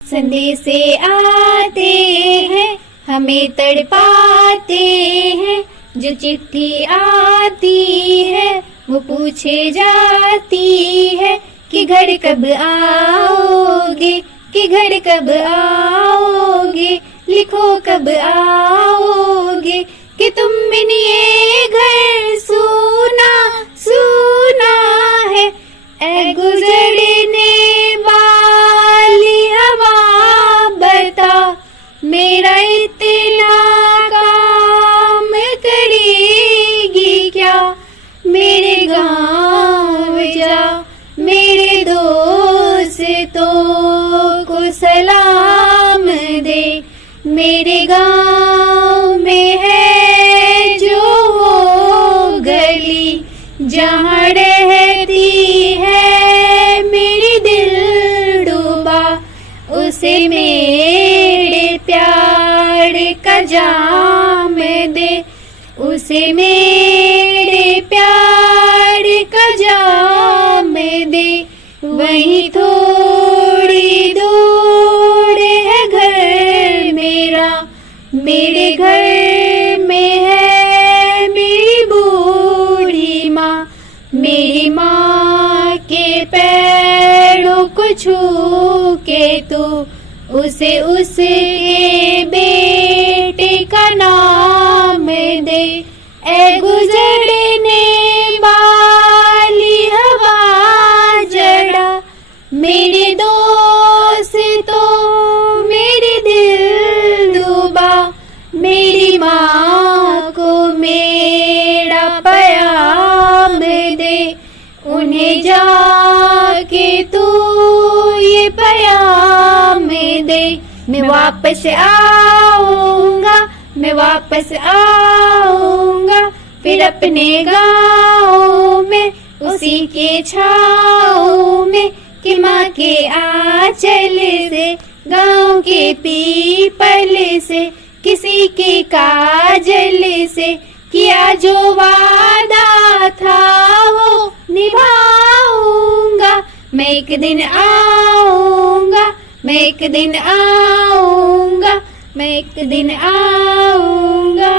संदेशे आते हैं हमें तड़पाते हैं, जो चिट्ठी आती है वो पूछे जाती है कि घर कब आओगे, कि घर कब आओगे, लिखो कब आओगे, कि तुम बिन ये घर सूना सूना है। ऐ गुजरने वाली हवा बता, मेरा इतना काम करेगी क्या। मेरे गाँव जा, मेरे दोस्तों को सलाम दे। मेरे गाँव में है जो वो गली, जहाँ रहती है मेरी दिलरुबा, उसे मेरे प्यार का जाम दे, उसे मेरे प्यार का जाम दे। वहीं थोड़ी दूर है घर मेरा, मेरे घर में है मेरी बूढ़ी माँ। मेरी माँ के पैरों को छू के तू उसे उसके बेटे का नाम दे। ऐ गुजरने वाली हवा जड़ा, मेरे दोस्तों मेरी दिलरुबा, मेरी माँ को मेरा प्याम दे। उन्हें जाके तू ये प्याम दे। मैं वापस आऊंगा, मैं वापस आऊंगा, फिर अपने गाँव में उसी के छाँव में, कि माँ के आंचल से, गाँव के पीपल से, किसी के काजल से, किया जो वादा था वो निभाऊंगा। मैं एक दिन आऊंगा, मैं एक दिन आऊंगा, मैं एक दिन आऊंगा।